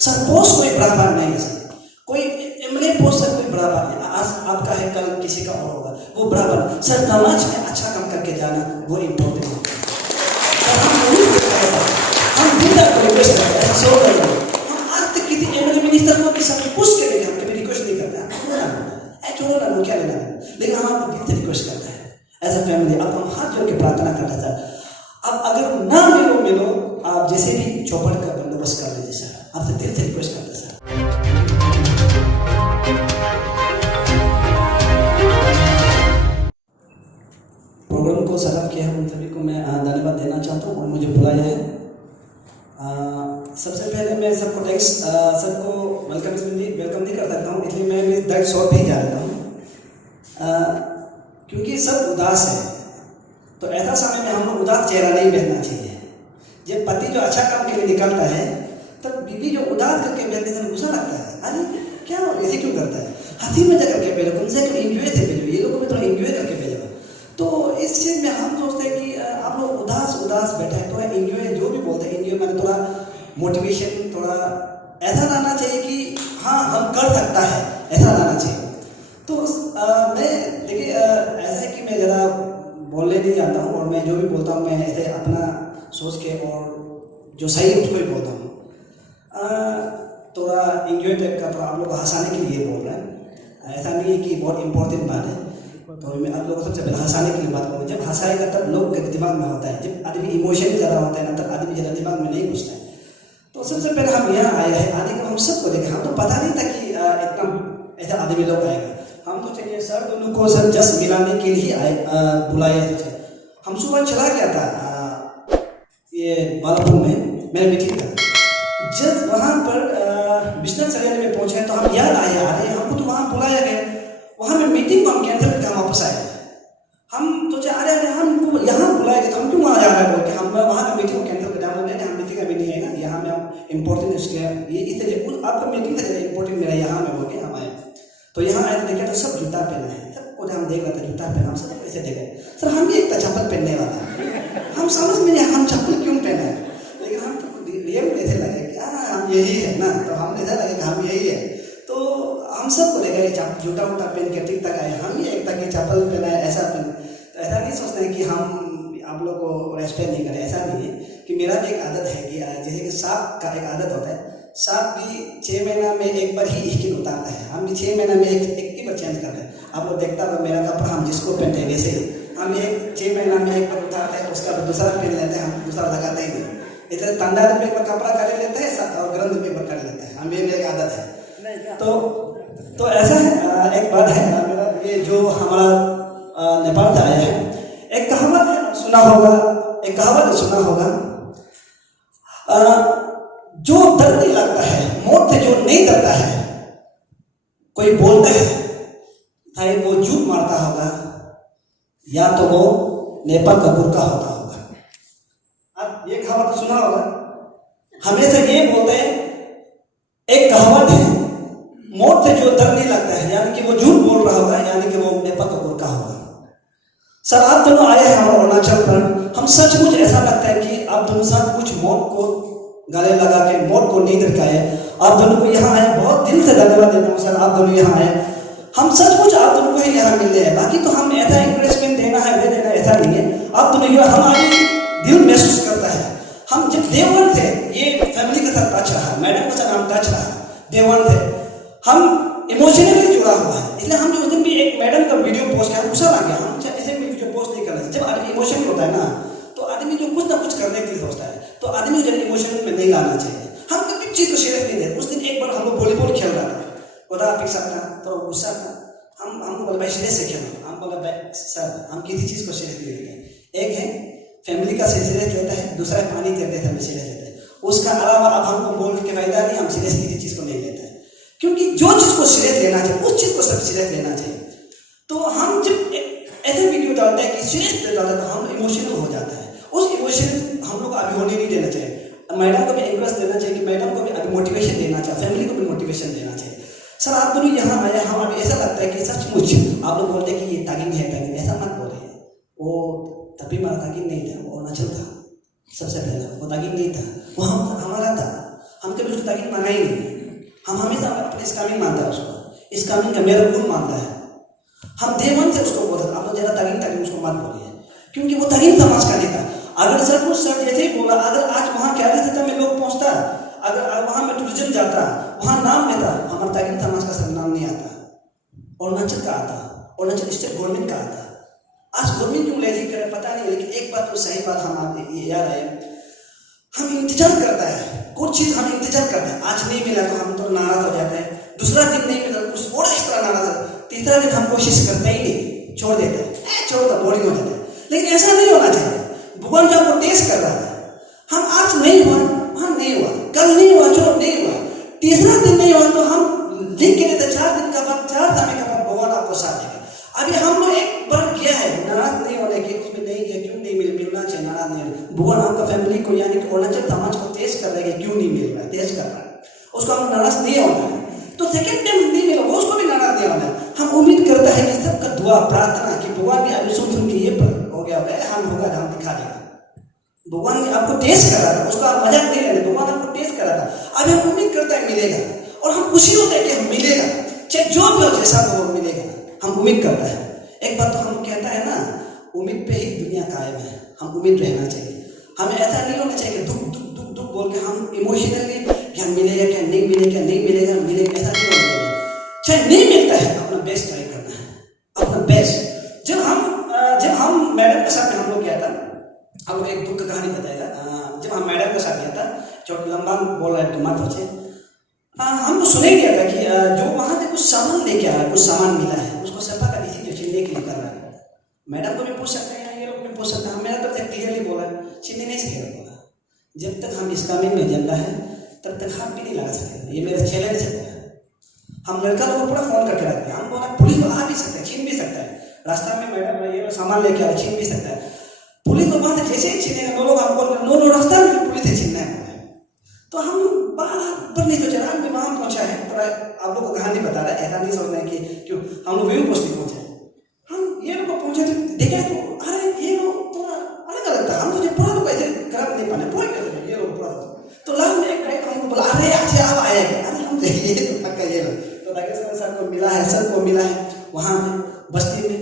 Sir post कोई बड़ा बात नहीं है सर, कोई एमएलए पोस्ट सर कोई बड़ा बात नहीं, आज आपका है कल किसी का और होगा, वो बड़ा बात। सर समाज में अच्छा काम करके जाना वो इम्पोर्टेंट होता है। सर हम दिन तक रिक्वेस्ट करते हैं, सो करेंगे हम आज तक किसी एमएलए मिनिस्टर को भी सब पूछ के देंगे, हम कभी रिक्वेस्ट नहीं करते हैं, छोड़ो ना क्या लेना है, लेकिन हम आपको दिल से रिक्वेस्ट करते हैं एज अ फैमिली। अब हम हाथ जोड़ के प्रार्थना करते हैं सर, अब अगर ना मिलो आप जैसे भी चौपड़ का बंदोबस्त कर लीजिए सर, आपसे दिल से रिक्वेस्ट करते हैं सर। प्रोग्राम को सफल किया है उन सभी को मैं धन्यवाद देना चाहता हूँ और मुझे बुलाया है। सबसे पहले मैं सबको थैंक्स, सबको वेलकम नहीं कर सकता हूँ, इसलिए मैं भी डायरेक्ट शॉर्ट पे ही जा रहा हूँ, क्योंकि सब उदास है। तो ऐसा समय में हम लोग उदास चेहरा नहीं बहना चाहिए। जब पति जो अच्छा काम के लिए निकलता है तब बीवी जो उदास करके बैठने से गुस्सा लगता है, अरे क्या ऐसे क्यों करता है, हंसी मजाक करके भेजो, कम से कम एंजॉय से भेजो, ये लोगों को भी थोड़ा एंजॉय करके भेजो। तो इस चीज़ में हम सोचते हैं कि आप लोग उदास बैठे हैं, थोड़ा एंजॉय, जो भी बोलते हैं एंजॉय, मैंने थोड़ा मोटिवेशन, थोड़ा ऐसा लाना चाहिए कि हाँ हम कर सकता है, ऐसा लाना चाहिए। तो मैं देखिए ऐसा है कि मैं ज़रा बोलने नहीं जाता हूँ और मैं जो भी बोलता हूँ मैं ऐसे अपना सोच के और जो सही है उसको ही बोलता हूँ। थोड़ा एंजॉय टाइप का, थोड़ा आप लोग को हंसाने के लिए बोल रहे हैं, ऐसा नहीं है कि बहुत इंपॉर्टेंट बात है। तो मैं आप लोगों को सबसे पहले हंसाने के लिए बात करूँगा। जब हंसाएगा तब लोग के दिमाग में होता है, जब आदमी इमोशन ज़्यादा होता है ना तब आदमी ज़्यादा दिमाग में नहीं घुसता है। तो सबसे पहले हम यहाँ आए हैं, आने को हम सबको देखें, हम तो पता नहीं था कि एकदम ऐसा आदमी लोग आएगा। हम तो चाहिए सर दोनों को सर जस्ट मिलाने के लिए बुलाए थे। हम सुबह चला गया था ये बालापुर में, मेरा मीटिंग था। जब वहाँ पर बिजनेस चढ़ाने में पहुँचे तो हम याद आए, अरे हमको तो वहाँ बुलाया गया, वहाँ में मीटिंग को हम कैंसिल करके हम वापस आए। हम सोचे अरे हमको यहाँ बुलाया गया तो हम क्यों वहाँ जा रहे हैं बोल के हम वहाँ का मीटिंग को कैंसिल कर दिया। नहीं हम मीटिंग अभी नहीं आएगा, यहाँ में हम इम्पोर्टेंट इसके ये इसलिए आपका मीटिंग था इम्पोर्टेंट मेरा यहाँ में बोल के हम आए। तो यहाँ आए तो देखा तो सब जूता पहना है, सबको हम देख रहे थे जूता पहना, हम सब कैसे देखे सर हम भी एक चप्पल पहनने वाला है, हम समझ में नहीं हम चप्पल क्यों पहने हैं, लेकिन हम तो रियल में ऐसे लगे कि हम यही है ना, तो हम ऐसा लगे कि हम यही है। तो हम सबको देखा जूता वूटा पहन के ठीक तक आए, हम ही एक तक चप्पल पहना है ऐसा पहना। तो ऐसा नहीं सोचते हैं कि हम आप लोग को रेस्पेक्ट नहीं करें, ऐसा नहीं है कि मेरा भी एक आदत है कि जैसे कि सांप का एक आदत होता है, सांप भी 6 महीना में एक बार ही स्किन उतारता है, हम भी 6 महीना में एक ही बार चेंज करते हैं। आप लोग देखता हो मेरा कपड़ा हम जिसको पहनते हैं वैसे ही हम 6 महीना में एक बार उतारते हैं, उसका दूसरा पहन लेते हैं, हम दूसरा लगाते ही नहीं। इधर ठंडा दिन में एक बार कपड़ा कर लेते हैं और गर्म दिन में एक बार कर लेते हैं, हम ये एक आदत है। तो ऐसा है, एक बात है ये जो हमारा नेपाल से आया है, एक कहावत है सुना होगा, जो डर नहीं लगता है मौत से जो नहीं डरता है, कोई बोलता है चाहे वो झूठ मारता होगा या तो वो नेपाल का गुरखा होता होगा। अब ये कहावत सुना होगा, हमेशा ये बोलते हैं, एक कहावत है मौत से जो डर नहीं लगता है, यानी कि वो झूठ बोल रहा होगा, यानी कि वो नेपाल का गुरखा होगा। सर आप दोनों आए हैं हमारे अरुणाचल पर, हम सचमुच ऐसा लगता है कि आप दोनों साथ कुछ मौत को गले लगा के मौत को नहीं दिखाए। आप दोनों को यहाँ आए बहुत दिल से धन्यवाद देता हूँ सर, आप दोनों यहाँ आए, हम सचमुच आप दोनों को ही यहाँ मिल रहे हैं। बाकी तो हम ऐसा इंकरेजमेंट देना है वे देना ऐसा नहीं है, आप दोनों यहाँ हमारी दिल महसूस करता है। हम जब देवन थे ये फैमिली के साथ टच रहा, मैडम का साथ हम टच रहा, देवन थे हम इमोशनली जुड़ा हुआ है, इसलिए हम जो उस दिन भी एक मैडम का वीडियो पोस्ट किया गुस्सा आ गया, हम ऐसे वीडियो पोस्ट नहीं करना। जब आदमी इमोशनल होता है ना तो आदमी जो कुछ ना कुछ करने के लिए सोचता है, तो आदमी को जब इमोशनल में नहीं लाना चाहिए। हम कभी चीज़ को सीरियस नहीं लेते। उस दिन एक बार हम लोग वॉलीबॉल खेल रहा था, पता पिक सकता तो गुस्सा था, हमको बोला भाई सीरियस से खेलना, हम बोला भाई सर हम किसी चीज़ को सीरियस नहीं लेते। एक है फैमिली का सीरियस लेता है, दूसरा है पानी देते थे हमें सीरियस लेते हैं, उसका अलावा अब हमको बोल के फायदा नहीं, हम सीरियस किसी चीज़ को नहीं लेते हैं, क्योंकि जो चीज़ को सीरियस लेना चाहिए उस चीज़ को सब सीरियस लेना चाहिए। तो हम जब ऐसे वीडियो डालते हैं कि सीरियस डालते हैं तो हम इमोशनल हो जाता है, उस इमोशन हम लोग अभी होने नहीं देना चाहिए। मैडम को भी इंकरेज देना चाहिए, कि मैडम को भी अभी मोटिवेशन देना चाहिए, फैमिली को भी मोटिवेशन देना चाहिए। सर आप दोनों यहाँ आए, हम अभी ऐसा लगता है कि सचमुच आप लोग बोलते हैं कि ये तागिंग है तागिंग, ऐसा मत बोले, वो तभी हमारा तागिंग नहीं था, वो अरुणाचल था सबसे पहला, वो तागिंग नहीं था, वो हमारा था। हम हम कभी उसकी तारीफ माना ही नहीं। हम हमेशा अपने इस्कामिल मानता है उसको, इस्कामिल का मेरा गुण मानता है। हम देवन से उसको बोलते आप लोग ज़्यादा तारीफ उसको मत बोलिए, क्योंकि वो तारीफ समाज का नहीं था। अगर सर कुछ सर जैसे ही बोला, अगर आज वहाँ क्या रहता में लोग पहुँचता, अगर वहाँ में टूरिज्म जाता, वहाँ नाम लेता, हमारा तारीफ समाज का सब नाम नहीं आता, अरुणाचल का आता, अरुणाचल स्टेट गवर्नमेंट का आता। आज गवर्नमेंट क्यों लेजी करे पता नहीं, लेकिन एक बात तो सही बात हमारे याद है, हम इंतजार करता है कुछ चीज़, हम इंतजार करते हैं। आज नहीं मिला तो हम तो नाराज हो जाते हैं, दूसरा दिन नहीं मिला तो कुछ और एक्स्ट्रा नाराज है, तीसरा दिन हम कोशिश करते ही नहीं, छोड़ देते हैं, छोड़ दो, बोरिंग हो जाता है। लेकिन ऐसा नहीं होना चाहिए। भगवान जब वो टेस्ट कर रहा है, हम आज नहीं हुआ, वहाँ नहीं हुआ, कल नहीं हुआ, छोड़ नहीं हुआ, तीसरा दिन नहीं हुआ तो हम लिख के देते 4 दिन का बाद, 4 समय का बाद भगवान आपको साथ देगा। अभी हम लोग एक बार किया है, नाराज नहीं होने की, उसमें नहीं किया, क्यों नहीं मिलना चाहिए, नाराज नहीं होना। भगवान आपका फैमिली को यानी कि अरुणाचल समाज को टेस्ट कर रहा है, क्यों नहीं मिल रहा है, टेस्ट कर रहा है, उसको हम नाराज नहीं होना है। तो सेकेंड टाइम नहीं मिला, वो उसको भी नाराज नहीं होना है। हम उम्मीद करता है कि सबका दुआ प्रार्थना कि भगवान भी अभी सुन के ये हो गया, हम होगा, हम दिखा देगा। भगवान ने आपको टेस्ट करा था, उसका आप मजाक नहीं लेते, भगवान आपको टेस्ट करा था। अभी हम उम्मीद करता है मिलेगा, और हम खुशी होते हैं कि हम मिलेगा, चाहे जो भी हो, जैसा भी हो मिलेगा, हम उम्मीद करता है। एक बात तो हम कहता है ना, उम्मीद पे ही दुनिया कायम है, हम उम्मीद रहना चाहिए। हमें ऐसा नहीं होना चाहिए कि दुख दुख दुख दुख बोल के हम इमोशनली क्या मिलेगा, क्या नहीं मिलेगा, क्या नहीं मिलेगा, मिलेगा, ऐसा नहीं होना चाहिए। चाहे नहीं मिलता है, अपना बेस्ट ट्राई करना है, अपना बेस्ट। जब हम मैडम के साथ में हम लोग क्या था, हम लोग एक दुख की कहानी बताएगा। जब हम मैडम के साथ गया था, छोटा लंबा बोल रहा है तो मत बचे, हम तो सुने गया था कि जो वहाँ से कुछ सामान लेके आया, कुछ सामान मिला है, उसको सफा का किसी को छीनने के लिए कर रहा है। मैडम को भी पूछ सकते हैं, ये लोग भी पूछ सकते हैं। मेरा तो क्लियरली बोला, छीनने नहीं सकेगा बोला। जब तक हम इस्लामी में जिंदा है तब तक हाथ भी नहीं लगा सकेगा, ये मेरा चैलेंज है। हम लड़का लोग पूरा फोन करके रखते हैं, हम बोला पुलिस को आ भी सकता है, छीन भी सकता है, रास्ता में मैडम ये सामान लेके आया, छीन भी सकता है। पुलिस को वहाँ से जैसे ही छीनेगा, लोग हमको नो रास्ता में पुलिस से छीनना है। तो हम बार नहीं सोचा, हम भी वहाँ पहुँचा है, थोड़ा आप लोग को कहानी बता रहा है, ऐसा नहीं सोचना है कि क्यों हम लोग व्यू पोस्ट पहुँचे। हम ये लोग पहुँचे तो देखा तो अरे ये लोग थोड़ा अलग अलग था, हम मुझे पूरा लोग ऐसे कर नहीं पाने, पूरा कैसे ये लोग पूरा। तो लास्ट में एक गाइड हमको बोला, अरे आज आप आए, अरे हम ये तो पक्का ये लोग तो राकेश सर को मिला है, सर को मिला है वहाँ बस्ती में।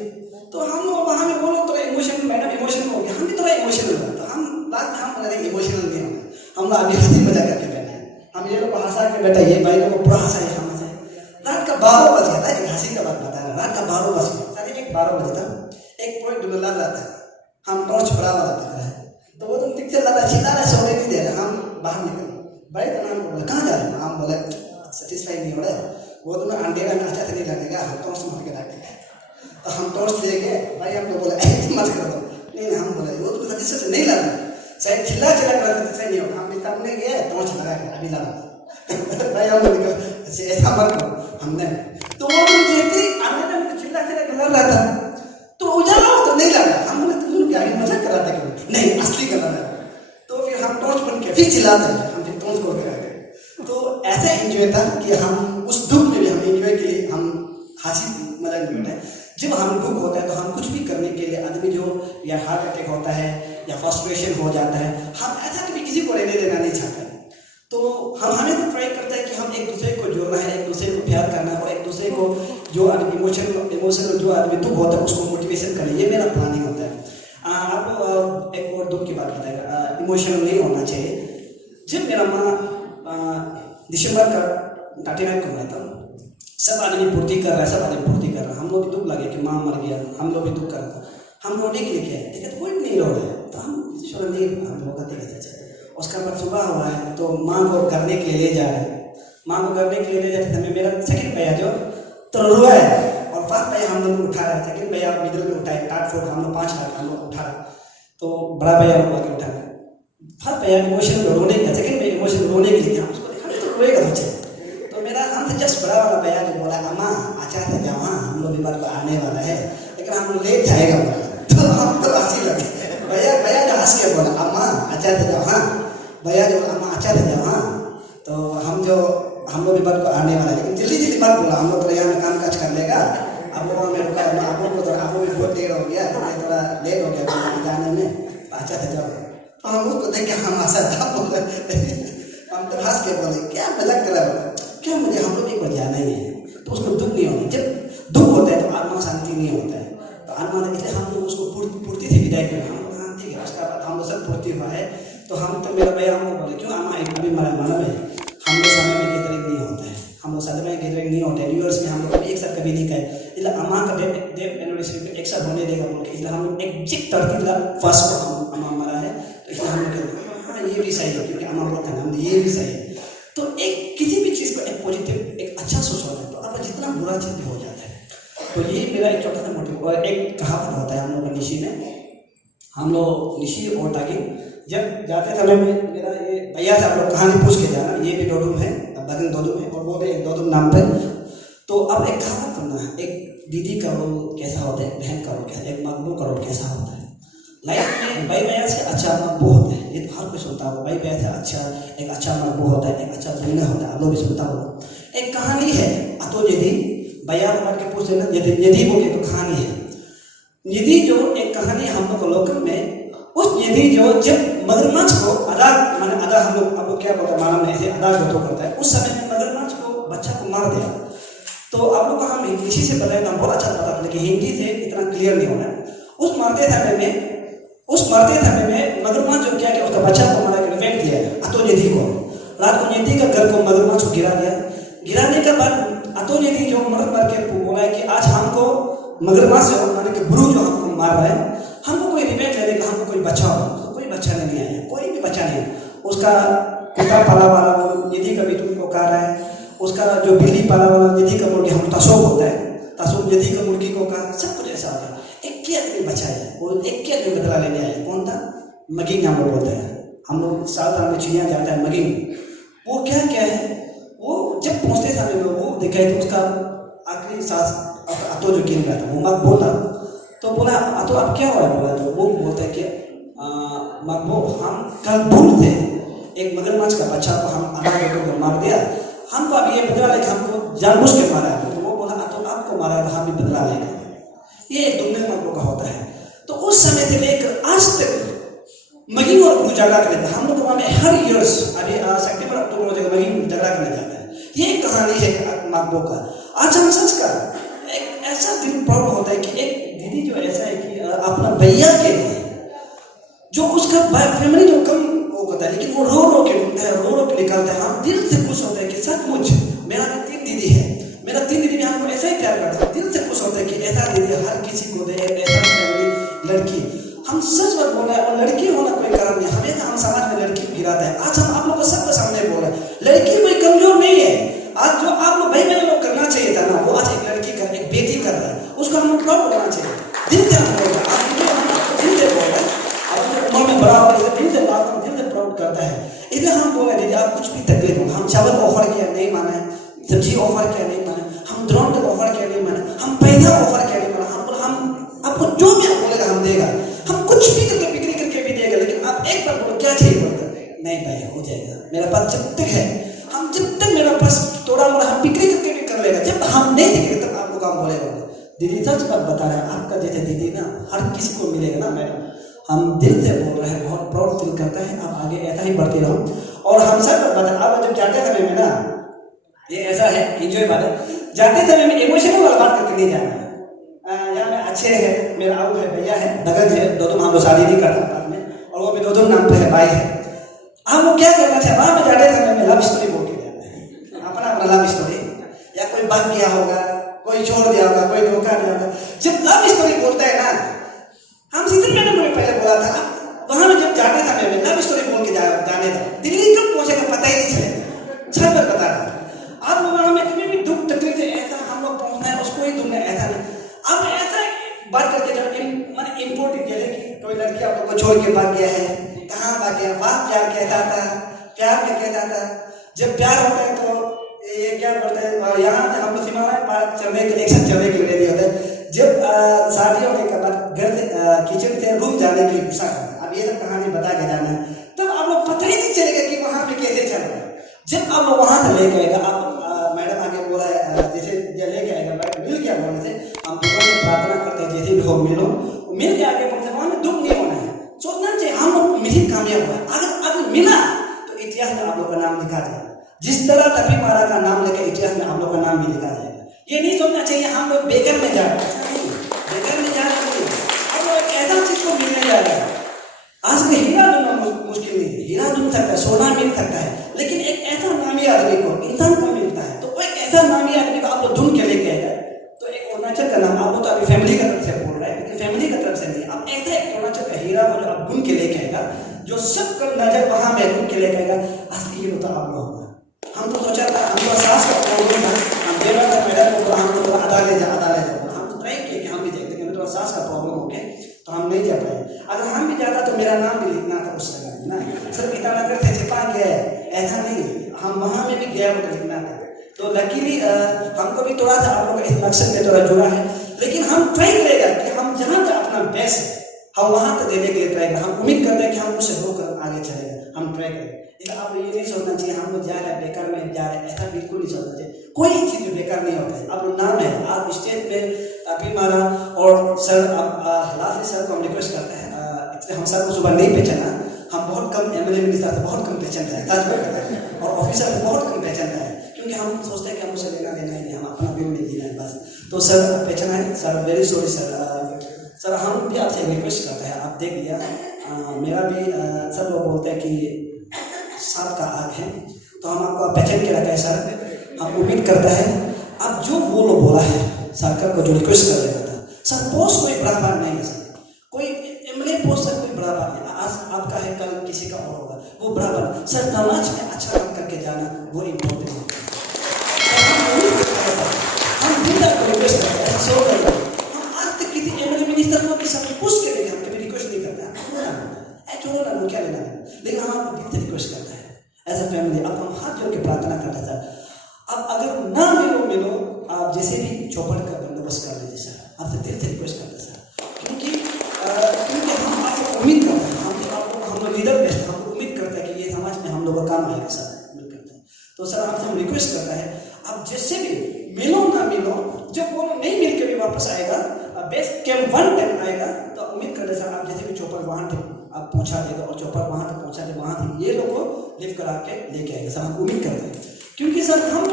तो हम वहाँ में बोलो थोड़ा इमोशनल, मैडम इमोशनल हो गया, हम भी थोड़ा इमोशनल हुआ। तो हम लास्ट में हम बोले इमोशनल नहीं होगा, हम लोग अभी हंसी मजा करके बैठे हैं, हम ये लोग को हंसा के बैठा, ये भाई लोग को पूरा हंसा, हम हंसे। रात का 12 बज गया था, एक हंसी का बात बता रहा, रात का 12 बज गया, साढ़े 12 बजे था, एक पॉइंट डुला रहता है, हम टॉर्च बड़ा वाला पकड़ा है, तो वो तुम ठीक चल रहा था, चिल्ला रहा, सोने नहीं दे रहा। हम बाहर निकल भाई, तो हम बोले कहाँ जा रहे हैं, हम बोले सेटिस्फाई नहीं हो रहा है, वो तो अंधेरा में अच्छा से नहीं लगेगा, हम टॉर्च मार के रखेंगे। तो हम टॉर्च ले गए, भाई हमको बोला मत कर दो, नहीं हम बोले वो तो सतीश से नहीं लगा, शायद चिल्ला कर सही नहीं होगा। हम सामने गए, टॉर्च लगा के अभी लगा भाई, हम बोले ऐसा मत करो, हमने तो वो जैसे अंधेरे में चिल्ला के लग रहा था, तो उजाला हो तो नहीं लगा। हम बोले तुम क्या मजाक कर रहा था, क्यों नहीं असली कर रहा था। तो फिर हम टॉर्च बन के फिर चिल्लाते हैं, हम फिर टॉर्च खोल के आ गए। तो ऐसा एंजॉय था कि हम उस दुख में भी हम एंजॉय के लिए हम हंसी मजाक में बैठे। जब हम दुख होता है तो हम कुछ भी करने के लिए, आदमी जो या हार्ट अटैक होता है या फ्रस्ट्रेशन हो जाता है, हम ऐसा कभी किसी को रहने देना नहीं चाहते। तो हम हमें ट्राई करते हैं कि हम एक दूसरे को जोड़ना है, एक दूसरे को प्यार करना है, और एक दूसरे को जो आदमी इमोशनल जो आदमी दुख होता है उसको मोटिवेशन करें, ये मेरा प्लानिंग होता है। आपको एक और दुख की बात बताएगा, इमोशनल नहीं होना चाहिए। जब मेरा माँ दिसंबर का 39 को हुआ था, सब आदमी पूर्ति कर रहा है, सब आदमी पूर्ति कर रहा है, हम लोग भी दुख लगे कि माँ मर गया, हम लोग भी दुख कर रहा था। हम रोने के लिए क्या है, देखा तो कोई नहीं रो रहा है, तो हम ईश्वर नहीं हम लोग कहते कैसे। उसका बाद सुबह हुआ है तो माँ को करने के लिए ले जा रहे हैं, माँ को करने के लिए ले जाते समय मेरा सेकंड भैया जो तो रोआ है, और फर्स्ट भैया हम लोग उठा रहे, सेकंड भैया मिडिल में उठाए, 8 हम लोग 5 लाख हम लोग उठा रहे, तो बड़ा भैया लोग आगे उठा रहे। फर्स्ट भैया इमोशन रोने का, सेकंड भैया इमोशन रोने के लिए, हम उसको देखा तो रोएगा बच्चे। तो मेरा हमसे जस्ट बड़ा वाला भैया जो बोला, अम्मा अच्छा से जाओ, हम लोग बीमार को आने वाला है, लेकिन हम लोग लेट जाएगा बोला। तो हम तो हंसी लगे, भैया जो हंस के बोला, अम्मा अच्छा से जाओ, हाँ भैया जो अम्मा अच्छा से जाओ, हाँ। तो हम लोग बीमार को आने वाला है, लेकिन जल्दी मत बोला, हम लोग तो यहाँ में काम काज कर लेगा, आप लोगों में रुका, आप लोग को आप लोग भी बहुत देर हो गया, थोड़ा लेट हो गया जाने में, अच्छा से जाओ। तो हम लोग को देख के हम हंसा था, हम हम तो हंस के बोले क्या मजाक कर रहा है, क्या मुझे हम लोग एक बार जाना ही है। तो उसको दुख नहीं होता, जब दुख होता है तो आत्मा शांति नहीं होता है। तो आत्मा इसलिए हम लोग उसको पूर्ति से विदाई करें। हम लोग हाँ ठीक है, उसका बाद हम लोग सब पूर्ति हुआ है तो हम तो मेरा भैया हम लोग बोले क्यों आमा एक भी मानव है, हम लोग समय में गैदरिंग नहीं होता है, हम लोग समय में गैदरिंग नहीं होता है, न्यू ईयर्स में हम लोग एक साथ कभी नहीं कहे, इसलिए अम्मा का डेथ एनिवर्सरी में एक साथ होने देगा बोल के, इसलिए हम लोग एग्जैक्ट 30 फर्स्ट को हम अम्मा मरा है, इसलिए हम लोग हाँ ये भी सही है क्योंकि अम्मा बोलते हैं हम ये भी सही है। तो एक किसी भी चीज़ को एक पॉजिटिव एक अच्छा सोच होता है तो आपका जितना बुरा चीज़ भी हो जाता है। तो ये मेरा एक छोटा सा मोटिव। और एक कहावत होता है हम लोग निशी में, हम लोग निशी और टागी जब जाते समय में मेरा ये भैया से आप लोग कहानी पूछ के जाना, ये भी डोडूम है, बगन डोडूम है और वो भी एक डोडूम नाम पे। तो अब एक कहावत करना है, एक दीदी का रोल कैसा होता है, बहन का रोल कैसा, एक मकबू का रोल कैसा होता है लाइफ में। भाई भैया से अच्छा मकबू होता है, ये तो हर कोई सुनता होगा, भाई भैया से अच्छा एक अच्छा मकबू होता है, एक अच्छा दुनिया होता है, आप लोग भी सुनता होगा। एक कहानी है अतो यदि भैया मार के पूछ लेना, यदि बोले तो कहानी है। यदि जो एक कहानी हम लोग लोकल में, उस यदि जो जब मगरमच्छ को अदा माने अदा हम लोग आपको क्या बोलते हैं मालूम नहीं, ऐसे अदा जो करता है, उस समय में मगरमच्छ को बच्चा को मार दिया। तो आप लोग को हम इंग्लिश से बताएंगे, हम बहुत अच्छा पता था लेकिन हिंदी से इतना क्लियर नहीं होना। उस मरते समय में मगरमच्छ जो क्या उसका बच्चा को मारा के फेंक दिया अतो यदि को। रात को यदि का घर को मगरमच्छ को गिरा दिया। गिराने के बाद अतो यदि जो मर के बोला है कि आज हमको मगरमच्छ जो माने कि बुरू जो हमको मार रहा है, हमको कोई रिवेंज लेने का हमको कोई बच्चा हो। तो कोई बच्चा नहीं आया, कोई भी बच्चा नहीं। उसका कुत्ता पाला वाला वो यदि कभी तुमको कह रहा है, उसका जो बिल्ली पाला वाला यदि का मुर्गी हम तसोब होता है, तसोब यदि का मुर्गी को कहा, सब कुछ ऐसा होता है। एक के आदमी बचा है, वो एक के आदमी बदला लेने आया, कौन था? मगिंग हम लोग बोलते हैं, हम लोग साल में चिड़िया जाता है मगिंग। वो क्या है, वो जब पहुँचते समय में वो देखा तो उसका आखिरी सांस अतो जो गिर गया था, वो मत बोला तो बोला तो अब क्या हुआ, बोला तो वो बोलता है कि मकबू हम कल भूल थे एक मगरमच्छ का बच्चा को हम आधा को मार दिया, हमको अब ये बदला लेके हमको जानबूझ के मारा है। तो वो बोला तो आपको मारा तो हम भी बदला लेंगे। ये एक दुनिया में का होता है। तो उस समय से लेकर आज तक मगिंग और झगड़ा करते हैं हम लोग वहाँ में हर ईयर्स। अभी सितंबर अक्टूबर में मगिंग झगड़ा करने जाता है। ये कहानी है मकबू का। आज हम सच का एक ऐसा दिन प्रॉब्लम होता है कि एक दीदी जो ऐसा है कि अपना भैया के लिए जो उसका फैमिली जो कम वो करता है, लेकिन वो रो के निकलता है। हम दिल से खुश होते हैं कि सचमुच मेरा 3 दीदी है, मेरा 3 दीदी भी हमको ऐसा ही प्यार करता है। दिल से खुश होता है कि ऐसा दीदी हर किसी को दे, ऐसा फैमिली लड़की। हम सच बात बोल रहे हैं, और लड़की होना कोई कारण नहीं। हमेशा हम समाज में लड़की को गिराते हैं। आज हम आप लोग को सबके सामने बोल रहे हैं, लड़की कोई कमजोर नहीं है। आज जो आप लोग भाई बहन लोग करना चाहिए था ना, वो आज एक लड़की कर, एक बेटी कर रहा है, उसको हम प्राउड करना चाहिए। दिल से हम बोल रहे हैं, दिल से बोल रहे हैं। उम्र में बड़ा होगा दिल से बात हम दिल से प्राउड करता है। इसलिए हम बोल रहे थे आप कुछ भी तकलीफ हो, हम चावल ऑफर किया नहीं माने, सब्जी ऑफर किया नहीं माने, हम ड्रोन ऑफर किया नहीं माने, हम पैसा ऑफर किया नहीं माने। हम आपको जो भी आप बोलेगा हम देगा, हम कुछ भी करके बिक्री करके भी देगा। लेकिन आप एक बार बोलो क्या चाहिए बोलते नहीं भाई हो जाएगा, मेरा पास जब तक है, हम जब तक मेरा पास थोड़ा मोड़ा हम बिक्री करके भी कर लेगा। जब हम नहीं देंगे तब आपको काम बोलेगा। दीदी सच बात बता रहे हैं, आपका जैसे दीदी ना हर किसी को मिलेगा ना मैडम। हम दिल से बोल रहे हैं, बहुत प्राउड फील करता है। आप आगे ऐसा ही बढ़ते रहो। और हम सब बता आप जब जाते समय में ना ये ऐसा है एंजॉय बात है, जाते समय में इमोशनल वाला बात करके नहीं जाना है। यहाँ में अच्छे है, मेरा आऊ है, भैया है, भगत है, दो हम लोग शादी नहीं करता बाद में, और वो भी दो नाम पे है, भाई है। हम लोग क्या करना चाहिए, वहाँ में जाते समय में लव स्टोरी बोल के जाना है, अपना अपना लव स्टोरी। या कोई भाग गया होगा, कोई छोड़ दिया होगा, कोई धोखा दिया होगा। जब लव स्टोरी बोलता है ना, हम सीधे मैडम ने पहले बोला था, वहाँ में जब जाते समय में लव स्टोरी बोल के जाने था, दिल्ली कब पहुँचेगा पता ही नहीं चलेगा। छत पर बता रहा आप लोग वहाँ में कभी भी दुख तकलीफ है ऐसा हम लोग पहुँचना है, उसको ही दुख है ऐसा नहीं। अब ऐसा बात करके जब मैंने इम्पोर्टेंट जैसे कि कोई लड़की आप लोग को छोड़ के भाग गया है, कहाँ भाग गया, बात प्यार कहता था, प्यार में कहता था। जब प्यार होता है तो ये क्या बोलते हैं, यहाँ से हम लोग सीमा में चलने के एक साथ चलने के लिए रेडी होते हैं। जब शादी होने के बाद घर से किचन से रूम जाने के लिए गुस्सा करना, अब ये सब कहानी बता के जाना है, तब आप लोग पता ही नहीं चलेगा कि वहाँ पे कैसे चल रहा है। जब आप लोग वहाँ से लेके आएगा, आप मैडम आगे बोला है जैसे लेके आएगा मिल गया बोलने से, हम प्रार्थना करते हैं जैसे भी हो मिल के आगे बोलते वहाँ में दुख नहीं होना है, सोचना चाहिए हम लोग मिल कामयाब हुआ। अगर मिला तो इतिहास में आप लोग का नाम लिखा तभी मारा का नाम लेकर इतिहास में आप लोग का नाम भी लिखा जाएगा। ये नहीं सोचना चाहिए हम लोग बेघर में जा रहे हैं, ऐसा नहीं, बेघर में जा रहे हैं। अब लोग ऐसा चीज को मिलने जा रहा है। आज में हीरा ढूंढना मुश्किल नहीं है, हीरा ढूंढ सकता है, सोना मिल सकता है, लेकिन एक ऐसा नामी आदमी को इंसान कम मिलता है। तो कोई ऐसा नामी आदमी को आप लोग ढूंढ के लेके आएगा। तो एक अरुणाचल का नाम आप लोग तो अभी फैमिली का तरफ से बोल रहे हैं, लेकिन फैमिली का तरफ से नहीं, अब ऐसा एक अरुणाचल का हीरा को जो आप ढूंढ के लेके आएगा, जो सबका नजर वहां में ढूंढ के लेके आएगा, असली हीरो तो आप लोग होगा। हम तो सोचा था, हम तो सास का प्रॉब्लम था, हम देवा का मैडम को हम तो अदा ले जा, हम तो ट्राई किए कि हम भी जाए, लेकिन थोड़ा सास का प्रॉब्लम हो गया तो हम नहीं जा पाए। अगर हम भी जाता तो मेरा नाम भी लिखना था उस जगह में ना, सिर्फ ईटानगर से छिपा गया है, ऐसा नहीं, हम वहां में भी गया वो लिखना था। तो लकीली हमको भी थोड़ा सा आप लोग इस मकसद में थोड़ा जुड़ा है, लेकिन हम ट्राई करेगा कि हम जहाँ तक अपना बेस्ट है हम वहां तक देने के लिए ट्राई करें। हम उम्मीद करते हैं कि हम उससे होकर आगे चलेगा, हम ट्राई करें। लेकिन आप ये नहीं सोचना चाहिए हम लोग जा रहे हैं बेकार में जा रहे हैं, ऐसा बिल्कुल नहीं सोचना चाहिए। कोई चीज में बेकार नहीं होता है। अब नाम है आज स्टेज पे अभी मारा और सर अब लास्ट सर को हम रिक्वेस्ट करते हैं, हम सर को सुबह नहीं पहचाना, हम बहुत कम एमएलए मिनिस्टर बहुत कम पहचानता है, ताजमहल है और ऑफिसर बहुत कम पहचानता है, क्योंकि हम सोचते हैं कि हम उसे लेना देना ही नहीं, हम अपना बिल में जीना है बस। तो सर पहचाना है सर, वेरी सॉरी सर हम भी आपसे रिक्वेस्ट करते हैं, आप देख लिया मेरा भी सब लोग बोलते हैं कि सांप का आग है, तो हम आपको पहचान के रखा है सर। हम उम्मीद करता है अब जो वो लोग बोला है सरकार को जो रिक्वेस्ट कर रहा था, सर पोस्ट कोई बड़ा बात नहीं है, सर कोई एमएलए पोस्ट सर कोई बड़ा बात नहीं, आज आपका है कल किसी का और होगा, वो बड़ा बात सर समाज में अच्छा काम करके जाना वो इम्पोर्टेंट है। हम दिन तक रिक्वेस्ट करते हैं, सो हम आज तक किसी एमएलए मिनिस्टर को भी सब पूछ के लेके हम कभी रिक्वेस्ट नहीं करते हैं, छोड़ो ना क्या लेना है, लेकिन हम आपको दिल से रिक्वेस्ट करते हैं एज अ फैमिली। अब हम हाथ जोड़ के प्रार्थना करते हैं सर, अब अगर ना मिलो आप जैसे भी चौपड़ का बंदोबस्त कर लीजिए सर, आपसे दिल से रिक्वेस्ट करते हैं सर, क्योंकि हम आपको उम्मीद करते हैं, हम लोग लीडर बेस्ट हम उम्मीद करते हैं कि ये समाज में हम लोग का काम आएगा सर, उम्मीद करते हैं। तो सर आपसे हम रिक्वेस्ट करता है आप जैसे भी मिलो ना मिलो, जब वो नहीं मिल के भी वापस आएगा बेस्ट कैंप 1 टाइम आएगा, तो उम्मीद करते सर आप जैसे भी चौपड़ वहाँ तक आप पहुँचा देगा और चौपड़ वहाँ तक पहुँचा दे, वहाँ से ये लोग को लिफ्ट करा के लेके आएगा सर, हम उम्मीद करते हैं। क्योंकि सर हम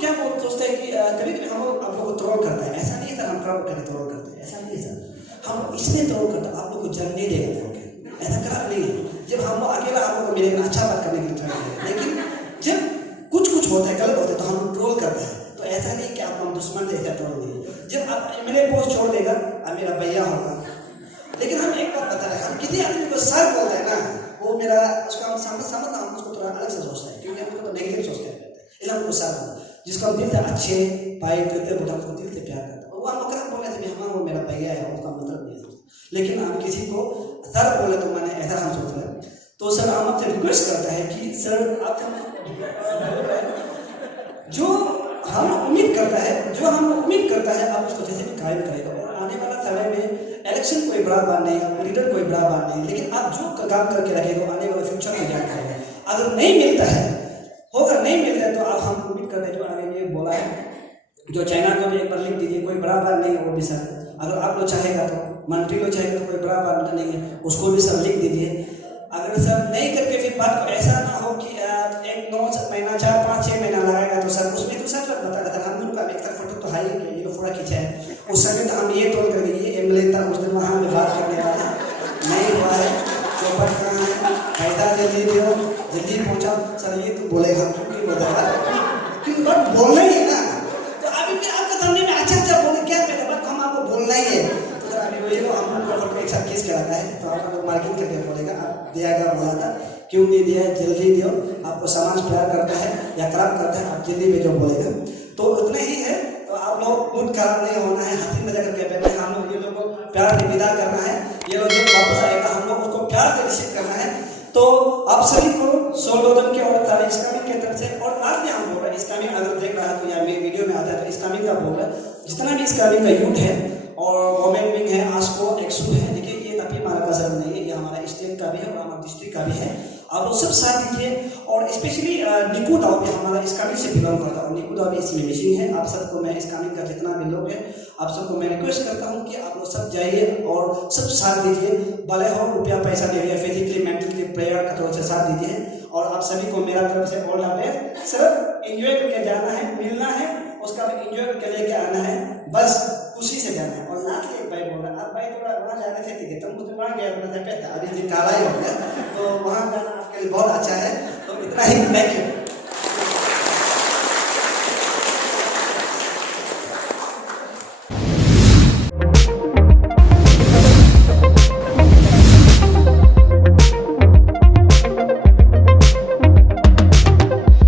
क्या बहुत सोचते हैं कि कभी कभी हम आप लोग को ट्रोल करते हैं, ऐसा नहीं सर हम ट्रोल करते हैं, ऐसा नहीं सर, हम इसलिए ट्रोल करते हैं आप लोग को जन्म नहीं देगा, ऐसा खराब नहीं है। जब हम अकेला आप लोग को मिलेगा अच्छा बात करने के लिए ट्राई करें, लेकिन जब कुछ होता है गलत होता है तो हम ट्रोल करते हैं, तो ऐसा नहीं कि आप हम दुश्मन से ऐसा ट्रोल नहीं। जब आप मेरे पोस्ट छोड़ देगा मेरा भैया होगा, लेकिन हम एक बात बता रहे हैं, हम किसी आदमी को सर बोलते हैं ना, वो मेरा उसका हम समझ हम उसको थोड़ा अलग से सोचते हैं, क्योंकि हम तो नेगेटिव सोचते हैं, इसलिए हमको सर बोलते हैं, जिसको हम दिल से अच्छे पाए करते बोलते हमको दिल से प्यार करते हैं। वो हम अगर बोले थे हाँ वो मेरा भैया है, उसका मतलब नहीं है, लेकिन हम किसी को सर बोले तो मैंने ऐसा हम सोच रहे हैं। तो सर हम आपसे रिक्वेस्ट करता है कि सर आप जो हम उम्मीद करता है आप उसको जैसे भी कायम करेगा, और आने वाला समय में इलेक्शन कोई बड़ा बात नहीं, लीडर कोई बड़ा बात नहीं, लेकिन आप जो काम करके रखेगा आने वाले फ्यूचर में क्या करेगा। अगर नहीं मिलता है होगा, नहीं मिलता है तो आप हम उम्मीद करते हैं जो आगे ये बोला है, जो चाइना को भी एक बार लिख दीजिए, कोई बड़ा बात नहीं है वो भी सर, अगर आप लोग चाहेगा तो मंत्री लोग चाहेगा तो कोई बड़ा बात नहीं है, उसको भी सब लिख दीजिए। अगर सब नहीं करके फिर बात को ऐसा ना हो कि 1 9 महीना 4 5 6 महीना लगाएगा, तो सर उसमें तो सच बता रहा था हम लोग का एक फोटो तो है ही, ये फोटो खींचा है उस समय तो हम ये तोड़ कर देंगे एमएलए था उस दिन वहाँ में बात करने वाला नहीं हुआ है, चौपट कहाँ है, फायदा जल्दी दो जल्दी पहुँचाओ, सर ये तो बोलेगा क्योंकि बताया क्योंकि बात बोलना ही है ना, तो अभी फिर आपके सामने में अच्छा बोले क्या कहते बात हम आपको बोलना ही है, तो सर अभी वही लोग हम लोग फोटो एक साथ खींच के आता है, तो आप लोग मार्किंग करके बोलेगा आप दिया बोला था क्यों नहीं दिया, जल्दी दियो, आपको समाज प्यार करता है या खराब करता है आप जल्दी में जो बोलेगा, तो उतना ही है। तो आप लोग मूड खराब नहीं होना है, हंसी मजाक करके बैठना है, हम लोग ये लोग को प्यार से विदा करना है, ये लोग जब वापस आएगा हम लोग उसको प्यार से रिसीव करना है। तो आप सभी को सोलोदन के और तारीख इस्लामिक के तरफ से, और लास्ट में हम बोल रहे हैं इस्लामिक अगर देख रहा है तो या मेरे वीडियो में आता है तो इस्लामिक का बोल रहा है, जितना भी इस्लामिक का यूथ है और गवर्नमेंट विंग है, आस्को एक्सू है, देखिए ये तभी हमारा का सब नहीं है, ये हमारा स्टेट का भी है और हमारा डिस्ट्रिक्ट का भी है, आप लोग सब साथ दीजिए। और स्पेशली निकू दाव भी हमारा इस्लामिक से बिलोंग करता है और निकू दाव भी इसमें मिसिंग है, आप सबको मैं इस्लामिक का जितना भी लोग है आप सबको मैं रिक्वेस्ट करता हूँ कि आप लोग सब जाइए और सब साथ दीजिए, भले हो रुपया पैसा दे दिया, फिजिकली मेंटली प्रेयर का थोड़ा सा साथ दीजिए, और आप सभी को मेरा तरफ से और लाभ है। सिर्फ एंजॉय करके जाना है, मिलना है, उसका एंजॉय करके लेके आना है, बस खुशी से जाना है। और लास्ट एक भाई बोला, अब भाई थोड़ा वहाँ जा रहे थे, तुम तो वहाँ गया अपना था, अभी काला ही हो गया, तो वहाँ जाना आपके लिए बहुत अच्छा है। तो इतना ही, थैंक यू।